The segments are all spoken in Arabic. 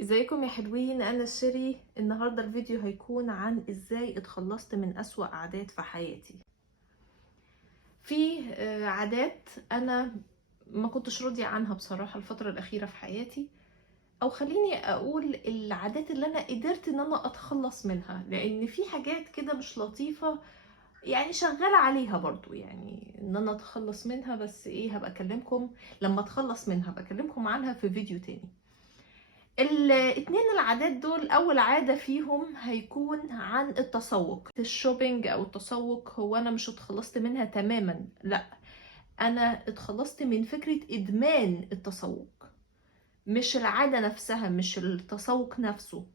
ازيكم يا حلوين؟ انا شيري. النهارده الفيديو هيكون عن ازاي اتخلصت من اسوأ عادات في حياتي. في عادات انا ما كنتش راضية عنها بصراحة الفترة الاخيرة في حياتي، او خليني اقول العادات اللي انا قدرت ان انا اتخلص منها، لان في حاجات كده مش لطيفة يعني شغالة عليها برضو، يعني ان انا اتخلص منها. بس ايه، هبقى اكلمكم لما اتخلص منها، بكلمكم عنها في فيديو تاني. الاتنين العادات دول، اول عادة فيهم هيكون عن التسوق. الشوبينج او التسوق، هو انا مش اتخلصت منها تماما، لا، انا اتخلصت من فكرة ادمان التسوق، مش العادة نفسها، مش التسوق نفسه.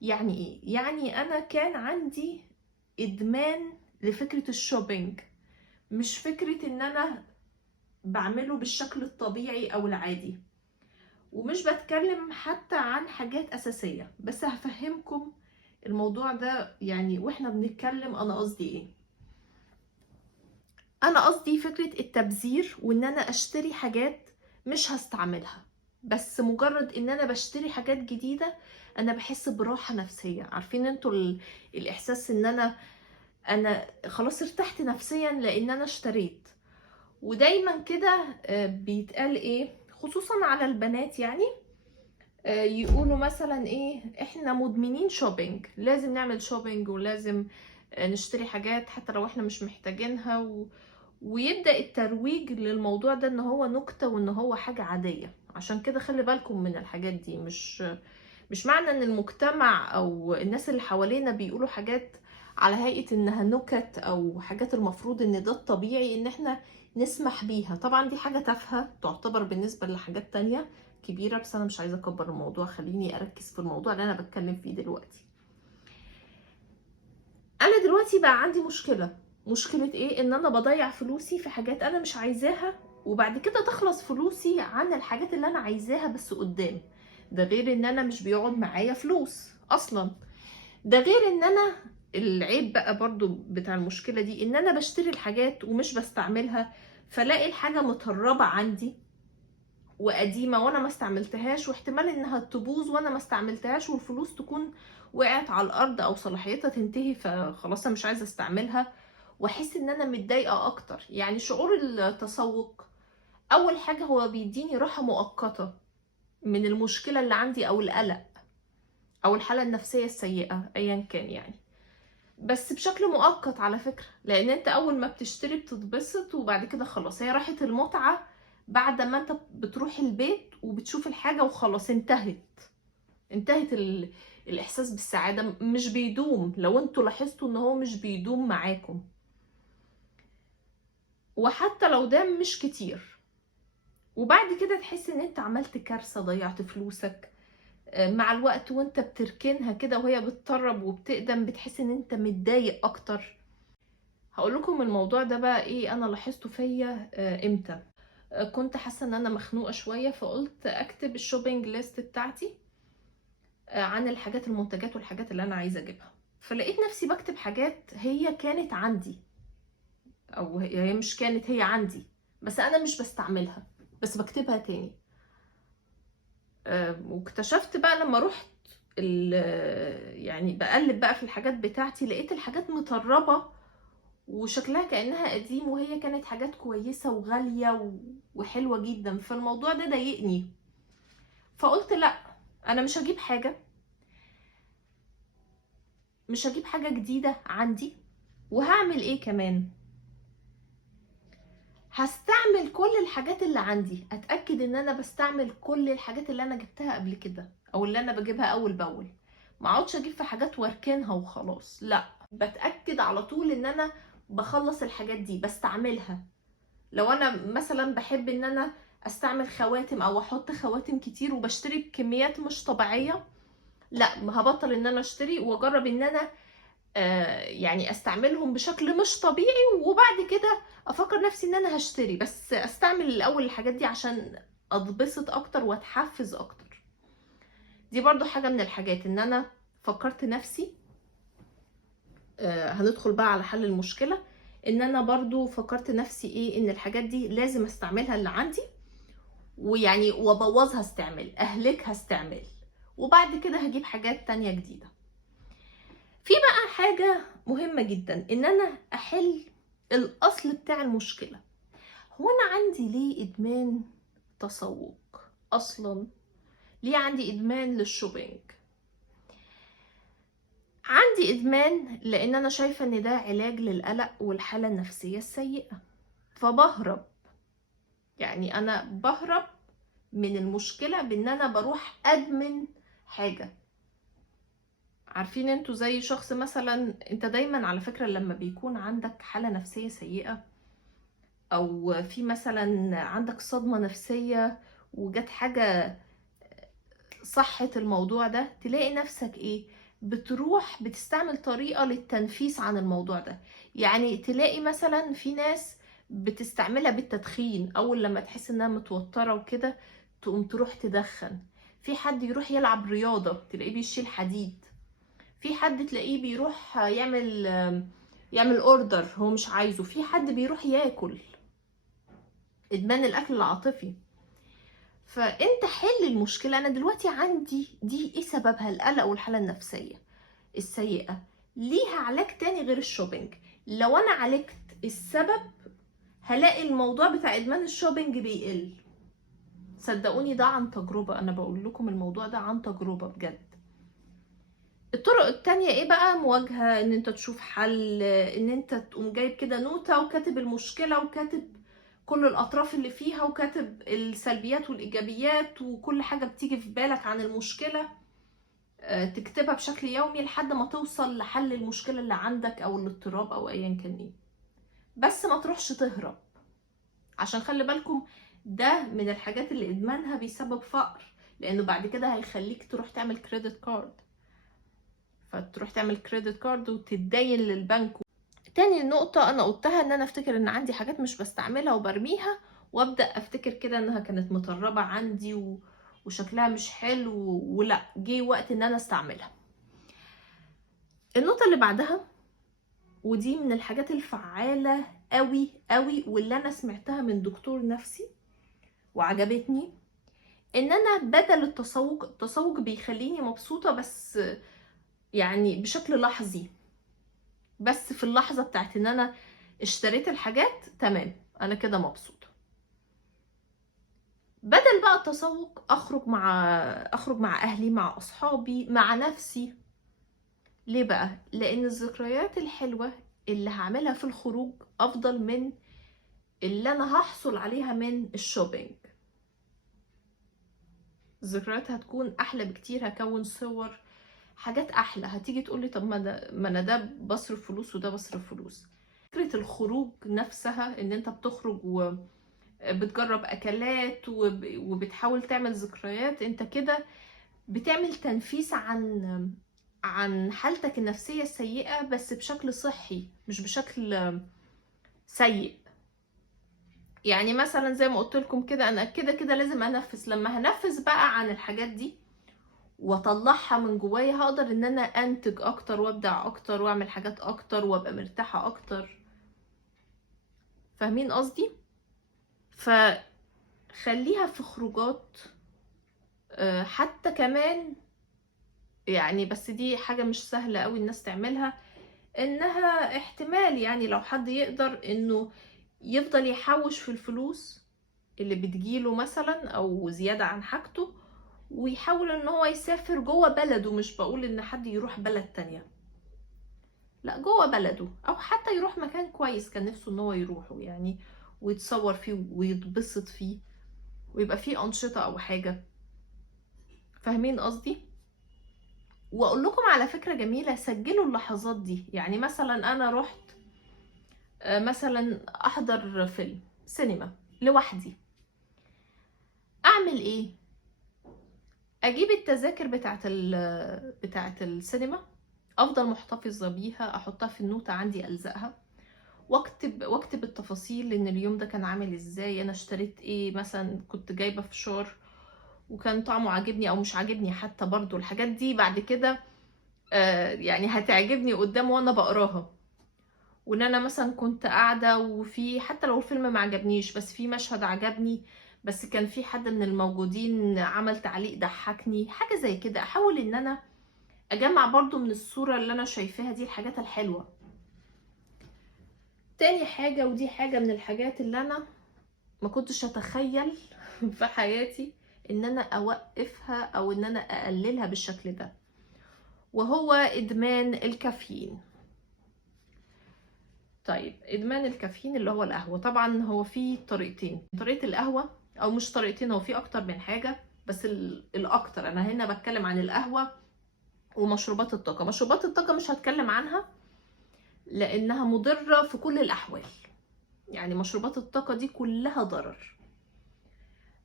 يعني ايه؟ يعني انا كان عندي ادمان لفكرة الشوبينج، مش فكرة ان انا بعمله بالشكل الطبيعي او العادي. ومش بتكلم حتى عن حاجات أساسية، بس هفهمكم الموضوع ده يعني واحنا بنتكلم انا قصدي ايه. انا قصدي فكرة التبذير، وان انا اشتري حاجات مش هستعملها، بس مجرد ان انا بشتري حاجات جديدة انا بحس براحة نفسية. عارفين انتوا الاحساس ان انا خلاص ارتحت نفسيا لان انا اشتريت. ودايما كده بيتقال ايه، خصوصا على البنات يعني، يقولوا مثلا ايه، احنا مدمنين شوبينج، لازم نعمل شوبينج ولازم نشتري حاجات حتى لو احنا مش محتاجينها ويبدأ الترويج للموضوع ده ان هو نكتة وان هو حاجة عادية. عشان كده خلي بالكم من الحاجات دي. مش معنى ان المجتمع او الناس اللي حوالينا بيقولوا حاجات على هيئة انها نكت او حاجات المفروض ان ده الطبيعي ان احنا نسمح بيها. طبعا دي حاجة تافهة تعتبر بالنسبة لحاجات تانية كبيرة، بس انا مش عايزة اكبر الموضوع، خليني اركز في الموضوع اللي انا بتكلم فيه دلوقتي. انا دلوقتي بقى عندي مشكلة ايه؟ ان انا بضيع فلوسي في حاجات انا مش عايزاها، وبعد كده تخلص فلوسي عن الحاجات اللي انا عايزاها بس قدام. ده غير ان انا مش بيقعد معايا فلوس اصلا. ده غير ان انا، العيب بقى برضو بتاع المشكلة دي، ان انا بشتري الحاجات ومش بستعملها، فلاقي الحاجة متهربة عندي وقديمة وانا ما استعملتهاش، واحتمال انها تبوظ وانا ما استعملتهاش، والفلوس تكون وقعت على الارض او صلاحيتها تنتهي، فخلاص انا مش عايزة استعملها. واحس ان انا متضايقة اكتر. يعني شعور التسوق اول حاجة هو بيديني راحة مؤقتة من المشكلة اللي عندي او القلق او الحالة النفسية السيئة ايا كان يعني، بس بشكل مؤقت على فكرة. لان انت اول ما بتشتري بتتبسط، وبعد كده خلاص هي راحت المتعة بعد ما انت بتروح البيت وبتشوف الحاجة وخلاص انتهت الاحساس بالسعادة. مش بيدوم، لو انتوا لاحظتوا ان هو مش بيدوم معاكم، وحتى لو دام مش كتير. وبعد كده تحس ان انت عملت كارثة، ضيعت فلوسك. مع الوقت وانت بتركنها كده وهي بتطرب وبتقدم، بتحس ان انت متضايق اكتر. هقول لكم الموضوع ده بقى ايه انا لاحظته فيا امتى. كنت حاسه ان انا مخنوقه شويه، فقلت اكتب الشوبينج ليست بتاعتي عن الحاجات، المنتجات والحاجات اللي انا عايزه اجيبها. فلقيت نفسي بكتب حاجات هي كانت عندي، او هي مش كانت، هي عندي بس انا مش بستعملها، بس بكتبها تاني. واكتشفت بقى لما رحت يعني بقلب بقى في الحاجات بتاعتي، لقيت الحاجات مطربة وشكلها كأنها قديم، وهي كانت حاجات كويسة وغالية وحلوة جدا. فالموضوع ده ضايقني، فقلت لا، انا مش هجيب حاجة جديدة عندي. وهعمل ايه كمان؟ هستعمل كل الحاجات اللي عندي، اتأكد ان انا بستعمل كل الحاجات اللي انا جبتها قبل كده او اللي انا بجيبها اول باول. ما اقعدش اجيب في حاجات واركنها وخلاص، لا، بتأكد على طول ان انا بخلص الحاجات دي بستعملها. لو انا مثلا بحب ان انا استعمل خواتم او احط خواتم كتير وبشتري بكميات مش طبيعية، لا، هبطل ان انا اشتري واجرب ان انا يعني استعملهم بشكل مش طبيعي، وبعد كده افكر نفسي ان انا هشتري. بس استعمل الاول الحاجات دي عشان اتبسط اكتر واتحفز اكتر. دي برضو حاجة من الحاجات ان انا فكرت نفسي. هندخل بقى على حل المشكلة. ان انا برضو فكرت نفسي ايه، ان الحاجات دي لازم استعملها اللي عندي، ويعني وابوظها استعمال، اهلكها استعمال، وبعد كده هجيب حاجات تانية جديدة. في بقى حاجة مهمة جدا، ان انا احل الاصل بتاع المشكلة. هو انا عندي ليه ادمان تسوق اصلا؟ ليه عندي ادمان للشوبينج؟ عندي ادمان لان انا شايفة ان ده علاج للقلق والحالة النفسية السيئة، فبهرب. يعني انا بهرب من المشكلة بان انا بروح ادمن حاجة. عارفين انتوا زي شخص مثلا، انت دايما على فكرة لما بيكون عندك حالة نفسية سيئة، او في مثلا عندك صدمة نفسية وجت حاجة صحت الموضوع ده، تلاقي نفسك ايه؟ بتروح بتستعمل طريقة للتنفيس عن الموضوع ده. يعني تلاقي مثلا في ناس بتستعملها بالتدخين، اول لما تحس انها متوترة وكده تقوم تروح تدخن. في حد يروح يلعب رياضة تلاقيه بيشيل حديد. في حد تلاقيه بيروح يعمل اوردر هو مش عايزه. في حد بيروح ياكل، ادمان الاكل العاطفي. فانت حل المشكله. انا دلوقتي عندي دي ايه سببها؟ القلق والحاله النفسيه السيئه. ليها علاج تاني غير الشوبينج. لو انا عالجت السبب هلاقي الموضوع بتاع ادمان الشوبينج بيقل. صدقوني ده عن تجربه، انا بقول لكم الموضوع ده عن تجربه بجد. الطرق التانية ايه بقى؟ مواجهة، ان انت تشوف حل، ان انت تقوم جايب كده نوتة وكاتب المشكلة وكاتب كل الاطراف اللي فيها وكاتب السلبيات والايجابيات وكل حاجة بتيجي في بالك عن المشكلة، تكتبها بشكل يومي لحد ما توصل لحل المشكلة اللي عندك او الاضطراب او ايا كان ايه. بس ما تروحش تهرب، عشان خلي بالكم ده من الحاجات اللي ادمانها بيسبب فقر، لانه بعد كده هيخليك تروح تعمل كريدت كارد، فتروح تعمل كريدت كارد وتتدين للبنك. تاني نقطة انا قلتها ان انا افتكر ان عندي حاجات مش بستعملها وبرميها، وابدأ افتكر كده انها كانت متربة عندي وشكلها مش حلو ولا جه وقت ان انا استعملها. النقطة اللي بعدها، ودي من الحاجات الفعالة قوي قوي واللي انا سمعتها من دكتور نفسي وعجبتني، ان انا بدل التسوق بيخليني مبسوطة بس يعني بشكل لحظي، بس في اللحظة بتاعت ان انا اشتريت الحاجات تمام انا كده مبسوطة. بدل بقى التسوق اخرج مع اهلي، مع اصحابي، مع نفسي. ليه بقى؟ لان الذكريات الحلوة اللي هعملها في الخروج افضل من اللي انا هحصل عليها من الشوبينج. الذكريات هتكون احلى بكتير، هكون صور، حاجات احلى. هتيجي تقولي طب ما انا ده بصرف فلوس وده بصرف فلوس. فكرة الخروج نفسها ان انت بتخرج وبتجرب اكلات وبتحاول تعمل ذكريات، انت كده بتعمل تنفيس عن حالتك النفسية السيئة بس بشكل صحي مش بشكل سيء. يعني مثلا زي ما قلت لكم كده، انا كده كده لازم انفس. لما هنفس بقى عن الحاجات دي واطلعها من جوايا هقدر ان انا انتج اكتر وابدع اكتر واعمل حاجات اكتر وابقى مرتاحة اكتر. فاهمين قصدي؟ فخليها في خروجات، حتى كمان يعني، بس دي حاجة مش سهلة قوي الناس تعملها، انها احتمال يعني لو حد يقدر انه يفضل يحوش في الفلوس اللي بتجيله مثلا او زيادة عن حاجته، ويحاول ان هو يسافر جوه بلده. مش بقول ان حد يروح بلد تانية، لا، جوه بلده، او حتى يروح مكان كويس كان نفسه ان هو يروحه يعني، ويتصور فيه ويتبسط فيه ويبقى فيه انشطة او حاجة. فاهمين قصدي؟ واقول لكم على فكرة جميلة، سجلوا اللحظات دي. يعني مثلا انا رحت مثلا احضر فيلم سينما لوحدي، اعمل ايه؟ اجيب التذاكر بتاعت السينما، افضل محتفظة بيها، احطها في النوتة عندي الزقها، واكتب التفاصيل ان اليوم ده كان عامل ازاي، انا اشتريت ايه، مثلا كنت جايبة فشار وكان طعمه عاجبني او مش عاجبني. حتى برضو الحاجات دي بعد كده يعني هتعجبني قدام وانا بقراها. وان انا مثلا كنت قاعده وفي، حتى لو الفيلم ما عجبنيش بس في مشهد عجبني، بس كان في حد من الموجودين عمل تعليق ضحكني، حاجة زي كده. احاول ان انا اجمع برضو من الصورة اللي انا شايفاها دي الحاجات الحلوة. تاني حاجة، ودي حاجة من الحاجات اللي انا ما كنتش اتخيل في حياتي ان انا اوقفها او ان انا اقللها بالشكل ده، وهو ادمان الكافيين. طيب ادمان الكافيين اللي هو القهوة، طبعا هو في طريقتين. طريقة القهوة، او مش طريقتين، هو في اكتر من حاجة، بس الاكتر انا هنا بتكلم عن القهوة ومشروبات الطاقة. مشروبات الطاقة مش هتكلم عنها لانها مضرة في كل الاحوال، يعني مشروبات الطاقة دي كلها ضرر.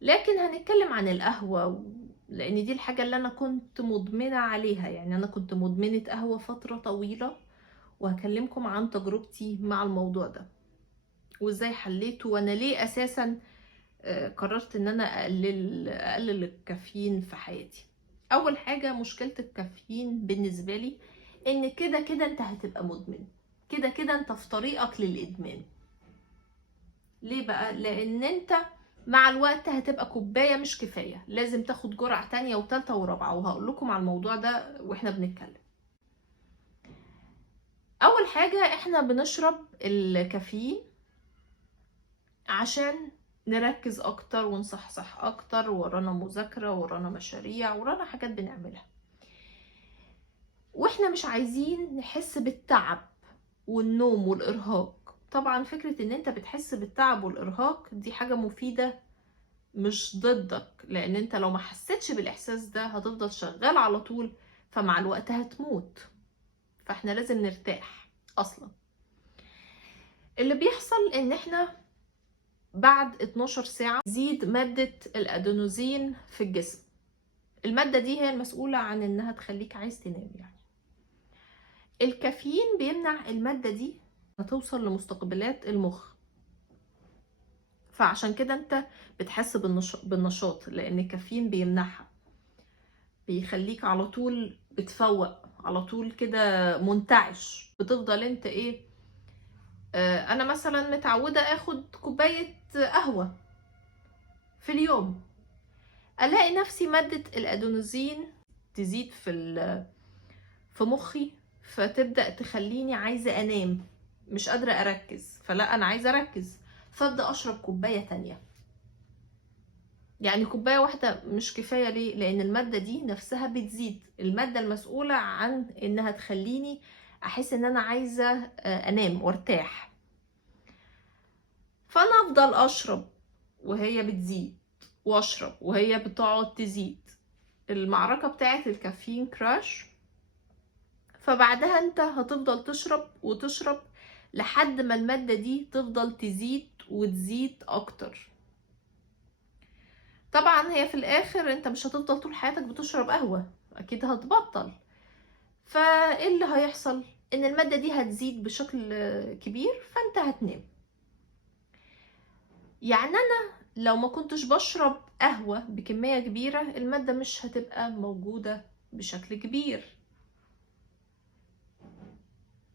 لكن هنتكلم عن القهوة لان دي الحاجة اللي انا كنت مدمنة عليها. يعني انا كنت مدمنة قهوة فترة طويلة، وهكلمكم عن تجربتي مع الموضوع ده وازاي حليته، وانا ليه اساسا قررت ان انا اقلل الكافيين في حياتي. اول حاجة، مشكلة الكافيين بالنسبة لي ان كده كده انت هتبقى مدمن، كده كده انت في طريقك للادمان. ليه بقى؟ لان انت مع الوقت هتبقى كوباية مش كفاية، لازم تاخد جرعة تانية وتالتة ورابعة، وهقول لكم على الموضوع ده واحنا بنتكلم. اول حاجة، احنا بنشرب الكافيين عشان نركز اكتر ونصحصح اكتر، ورانا مذاكرة، ورانا مشاريع، ورانا حاجات بنعملها، واحنا مش عايزين نحس بالتعب والنوم والارهاق. طبعا فكرة ان انت بتحس بالتعب والارهاق دي حاجة مفيدة، مش ضدك، لان انت لو ما حسيتش بالاحساس ده هتفضل شغال على طول، فمع الوقت هتموت. فاحنا لازم نرتاح. اصلا اللي بيحصل ان احنا بعد 12 ساعة تزيد مادة الأدينوزين في الجسم. المادة دي هي المسؤولة عن انها تخليك عايز تنام. يعني الكافيين بيمنع المادة دي توصل لمستقبلات المخ، فعشان كده انت بتحس بالنشاط، لان الكافيين بيمنعها، بيخليك على طول بتفوق على طول كده منتعش. بتفضل انت ايه، انا مثلا متعودة اخد كوباية قهوة في اليوم، الاقي نفسي مادة الادينوزين تزيد في مخي، فتبدأ تخليني عايزة انام، مش قادرة اركز. فلا، انا عايزة اركز، فابدأ اشرب كوباية تانية. يعني كوباية واحدة مش كفاية. ليه؟ لان المادة دي نفسها بتزيد، المادة المسؤولة عن انها تخليني احس ان انا عايزة انام وارتاح. فانا افضل اشرب وهي بتزيد، واشرب وهي بتقعد تزيد. المعركة بتاعت الكافيين كراش. فبعدها انت هتفضل تشرب وتشرب لحد ما المادة دي تفضل تزيد وتزيد اكتر. طبعا هي في الاخر انت مش هتفضل طول حياتك بتشرب قهوة، اكيد هتبطل. فايه اللي هيحصل؟ ان المادة دي هتزيد بشكل كبير، فانت هتنام. يعني انا لو ما كنتش بشرب قهوة بكمية كبيرة، المادة مش هتبقى موجودة بشكل كبير.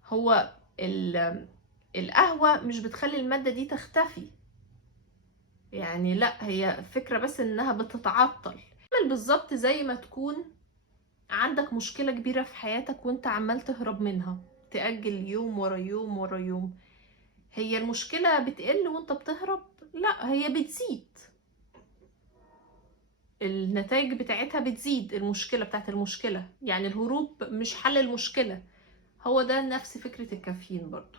هو القهوة مش بتخلي المادة دي تختفي، يعني لا، هي فكرة بس انها بتتعطل. بالظبط زي ما تكون عندك مشكلة كبيرة في حياتك وانت عمال تهرب منها، تأجل يوم ورا يوم ورا يوم. هي المشكلة بتقل وانت بتهرب؟ لا، هي بتزيد، النتائج بتاعتها بتزيد. المشكلة بتاعت المشكلة، يعني الهروب مش حل المشكلة. هو ده نفس فكرة الكافيين برضو،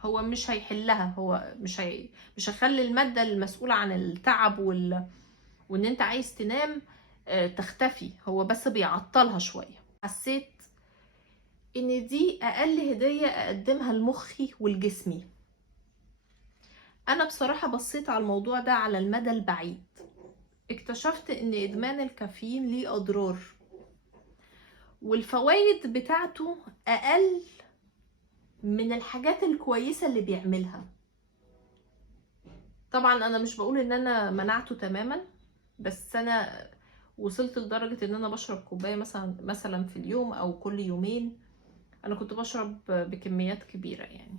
هو مش هيحلها، هو مش هيخلي المادة المسؤولة عن التعب وان انت عايز تنام تختفي، هو بس بيعطلها شوية. حسيت ان دي اقل هدية اقدمها لمخي ولجسمي. انا بصراحة بصيت على الموضوع ده على المدى البعيد، اكتشفت ان ادمان الكافيين ليه اضرار، والفوائد بتاعته اقل من الحاجات الكويسة اللي بيعملها. طبعا انا مش بقول ان انا منعته تماما، بس انا وصلت لدرجة ان انا بشرب كوباية مثلا في اليوم او كل يومين. انا كنت بشرب بكميات كبيرة يعني،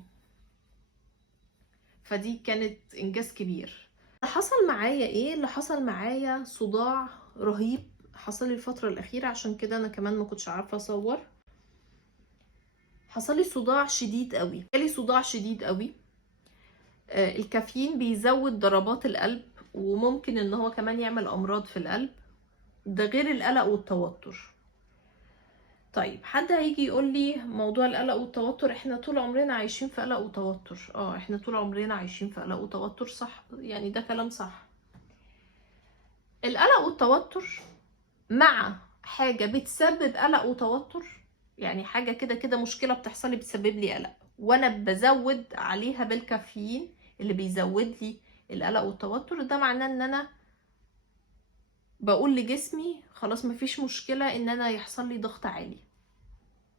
فدي كانت انجاز كبير. اللي حصل معايا ايه؟ اللي حصل معايا صداع رهيب حصل لي الفترة الأخيرة، عشان كده أنا كمان ما كنتش عارفة أصور. حصل لي صداع شديد قوي، جالي صداع شديد قوي. الكافيين بيزود ضربات القلب، وممكن ان هو كمان يعمل امراض في القلب، ده غير القلق والتوتر. طيب حد هيجي يقول لي موضوع القلق والتوتر، احنا طول عمرنا عايشين في قلق وتوتر. احنا طول عمرنا عايشين في قلق وتوتر، صح، يعني ده كلام صح. القلق والتوتر مع حاجة بتسبب قلق وتوتر، يعني حاجة كده كده مشكلة بتحصل لي بتسبب لي قلق، وانا بزود عليها بالكافيين اللي بيزود لي القلق والتوتر، ده معناه ان انا بقول لجسمي خلاص مفيش مشكلة ان انا يحصل لي ضغط عالي،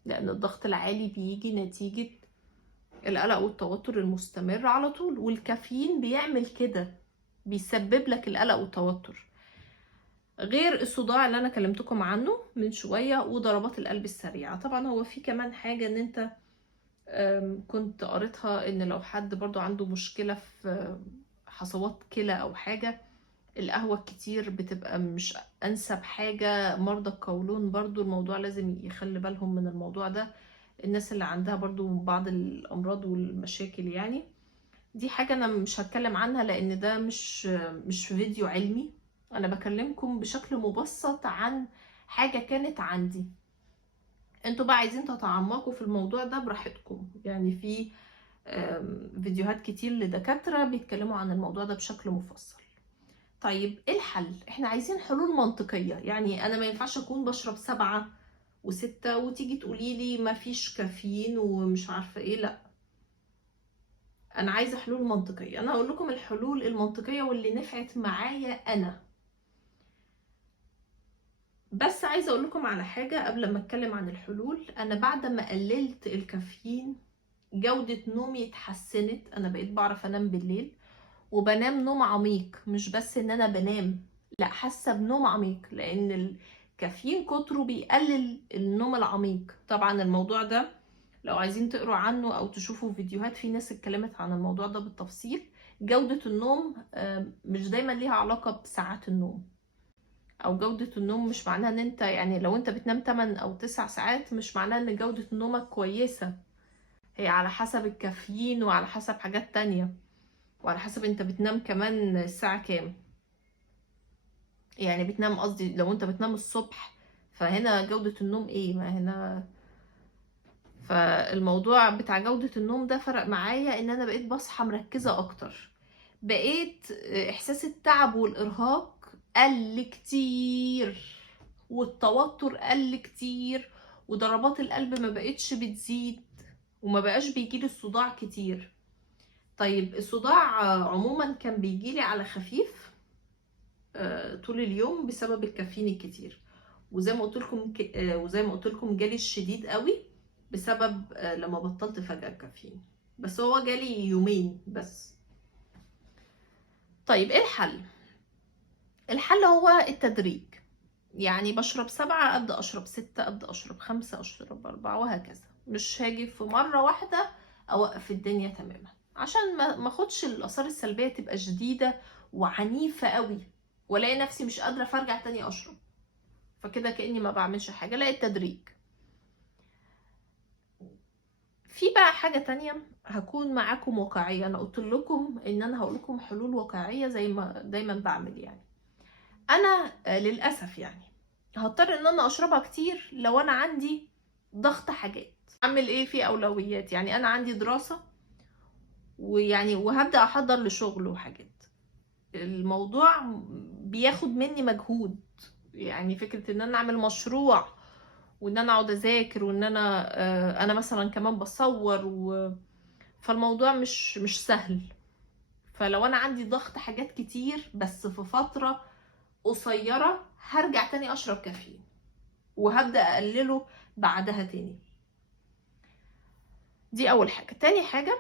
لان الضغط العالي بيجي نتيجة القلق والتوتر المستمر على طول، والكافيين بيعمل كده، بيسبب لك القلق والتوتر. غير الصداع اللي انا كلمتكم عنه من شوية وضربات القلب السريعة. طبعا هو في كمان حاجة ان انت كنت قريتها، ان لو حد برضو عنده مشكلة في حصوات كلى او حاجة، القهوة الكتير بتبقى مش انسب حاجة. مرضى القولون برضو الموضوع لازم يخلي بالهم من الموضوع ده، الناس اللي عندها برضو بعض الامراض والمشاكل يعني. دي حاجة انا مش هتكلم عنها لان ده مش فيديو علمي، انا بكلمكم بشكل مبسط عن حاجة كانت عندي. انتوا بقى عايزين تتعمقوا في الموضوع ده براحتكم، يعني في فيديوهات كتير لدكاترة بيتكلموا عن الموضوع ده بشكل مفصل. طيب ايه الحل؟ احنا عايزين حلول منطقية، يعني انا ما ينفعش اكون بشرب 7 و6 وتيجي تقولي لي ما فيش كافيين ومش عارفة ايه، لا. انا عايزة حلول منطقية، انا هقول لكم الحلول المنطقية واللي نفعت معايا انا. بس عايزة اقول لكم على حاجة قبل ما اتكلم عن الحلول. انا بعد ما قللت الكافيين جودة نومي اتحسنت، انا بقيت بعرف انام بالليل وبنام نوم عميق، مش بس ان انا بنام، لا، حاسه بنوم عميق، لان الكافيين كتره بيقلل النوم العميق. طبعا الموضوع ده لو عايزين تقروا عنه او تشوفوا فيديوهات، في ناس اتكلمت عن الموضوع ده بالتفصيل. جودة النوم مش دايما ليها علاقة بساعات النوم، او جودة النوم مش معناها ان انت، يعني لو انت بتنام 8 او 9 ساعات مش معناها ان جودة نومك كويسة. هي على حسب الكافيين وعلى حسب حاجات تانية، وعلى حسب انت بتنام كمان الساعة كام. يعني بتنام، قصدي لو انت بتنام الصبح فهنا جودة النوم ايه، ما هنا. فالموضوع بتاع جودة النوم ده فرق معايا، ان انا بقيت بصحى مركزة اكتر، بقيت احساس التعب والارهاق قل كتير، والتوتر قل كتير، وضربات القلب ما بقتش بتزيد، وما بقاش بيجيلي الصداع كتير. طيب الصداع عموما كان بيجيلي على خفيف طول اليوم بسبب الكافيين الكتير، وزي ما قلت لكم جالي الشديد قوي بسبب لما بطلت فجأة الكافيين، بس هو جالي يومين بس. طيب ايه الحل؟ الحل هو التدريج، يعني بشرب 7 ابدا اشرب 6 ابدا اشرب 5 اشرب 4 وهكذا، مش هاجي في مرة واحدة اوقف الدنيا تماما، عشان ما اخدش الاثار السلبية تبقى شديدة وعنيفة قوي والاقي نفسي مش قادرة فارجع تاني اشرب، فكده كأني ما بعملش حاجة. لا، التدريج. في بقى حاجة تانية، هكون معاكم واقعية، انا قلت لكم ان انا هقول لكم حلول واقعية زي ما دايما بعمل. يعني انا للأسف يعني هضطر ان انا اشربها كتير لو انا عندي ضغط حاجات. اعمل ايه في اولويات؟ يعني انا عندي دراسة ويعني وهبدأ احضر لشغل وحاجات، الموضوع بياخد مني مجهود، يعني فكرة ان انا اعمل مشروع وان انا اقعد اذاكر وان انا مثلا كمان بصور فالموضوع مش سهل. فلو انا عندي ضغط حاجات كتير بس في فترة قصيرة هرجع تاني اشرب كافيين وهبدأ اقلله بعدها تاني. دي اول حاجة. تاني حاجة،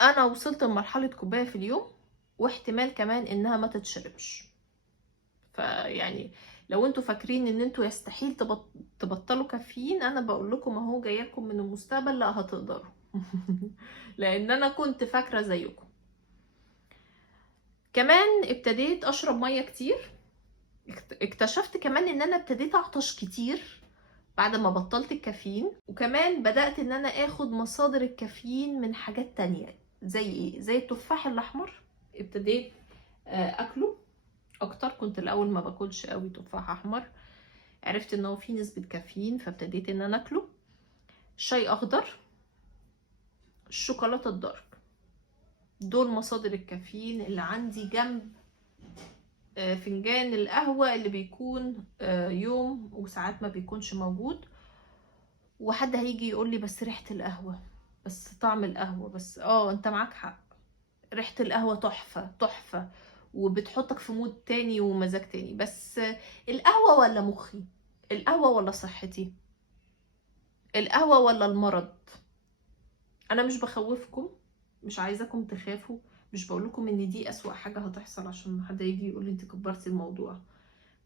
انا وصلت لمرحلة كوباية في اليوم، واحتمال كمان انها ما تتشربش. فيعني لو انتوا فاكرين ان انتوا يستحيل تبطلوا كافيين، انا بقول لكم اهو جايه لكم من المستقبل، لا هتقدروا. لان انا كنت فاكره زيكم. كمان ابتديت اشرب ميه كتير. اكتشفت كمان ان انا ابتديت اعطش كتير بعد ما بطلت الكافيين. وكمان بدأت ان انا اخد مصادر الكافيين من حاجات تانية. زي ايه؟ زي التفاح الاحمر، ابتديت اكله اكتر. كنت الاول ما باكلش قوي تفاح احمر، عرفت ان هو فيه نسبة كافيين فابتديت ان انا اكله. شاي اخضر، الشوكولاتة الدارك، دول مصادر الكافيين اللي عندي جنب فنجان القهوة اللي بيكون يوم وساعات ما بيكونش موجود. وحد هيجي يقول لي بس ريحة القهوة، بس طعم القهوة، بس انت معاك حق، ريحة القهوة تحفة تحفة وبتحطك في مود تاني ومزاج تاني. بس القهوة ولا مخي؟ القهوة ولا صحتي؟ القهوة ولا المرض؟ انا مش بخوفكم، مش عايزاكم تخافوا، مش بقولكم ان دي اسوأ حاجة هتحصل عشان حد يجي يقول لي انت كبرتي الموضوع.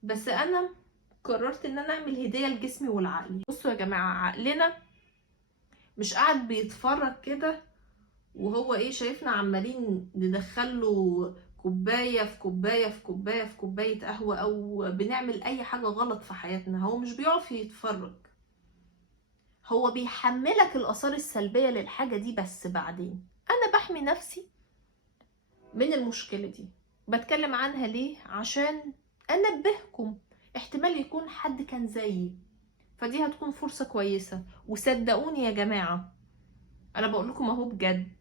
بس انا قررت ان انا اعمل هدية لجسمي والعقل. بصوا يا جماعة، عقلنا مش قاعد بيتفرج كده وهو شايفنا عمالين ندخله كوباية في كوباية في كوباية في كوباية قهوة او بنعمل اي حاجة غلط في حياتنا. هو مش بيقف يتفرج، هو بيحملك الآثار السلبية للحاجة دي. بس بعدين أنا بحمي نفسي من المشكلة دي. بتكلم عنها ليه؟ عشان أنبهكم، احتمال يكون حد كان زيي، فدي هتكون فرصة كويسة. وصدقوني يا جماعة، أنا بقول لكم أهو بجد،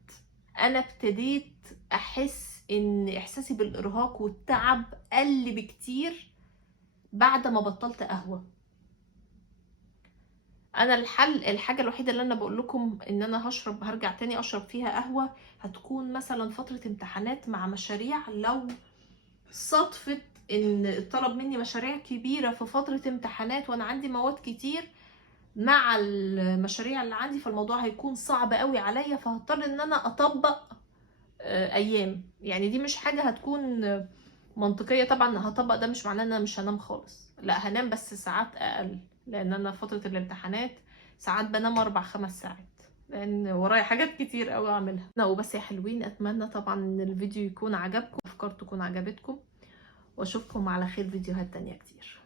أنا ابتديت أحس إن إحساسي بالإرهاق والتعب قل بكتير بعد ما بطلت قهوة. انا الحاجه الوحيده اللي انا بقول لكم ان انا هرجع تاني اشرب فيها قهوه هتكون مثلا فتره امتحانات مع مشاريع. لو صدفت ان اتطلب مني مشاريع كبيره في فتره امتحانات وانا عندي مواد كتير مع المشاريع اللي عندي، فالموضوع هيكون صعب قوي عليا، فهضطر ان انا اطبق ايام. يعني دي مش حاجه هتكون منطقيه. طبعا هطبق ده مش معناه ان انا مش هنام خالص، لا هنام بس ساعات اقل، لان انا فتره الامتحانات ساعات بنام 4-5 ساعات لان ورايا حاجات كتير قوي اعملها. وبس يا حلوين، اتمنى طبعا ان الفيديو يكون عجبكم، افكار تكون عجبتكم، واشوفكم على خير فيديوهات تانية كتير.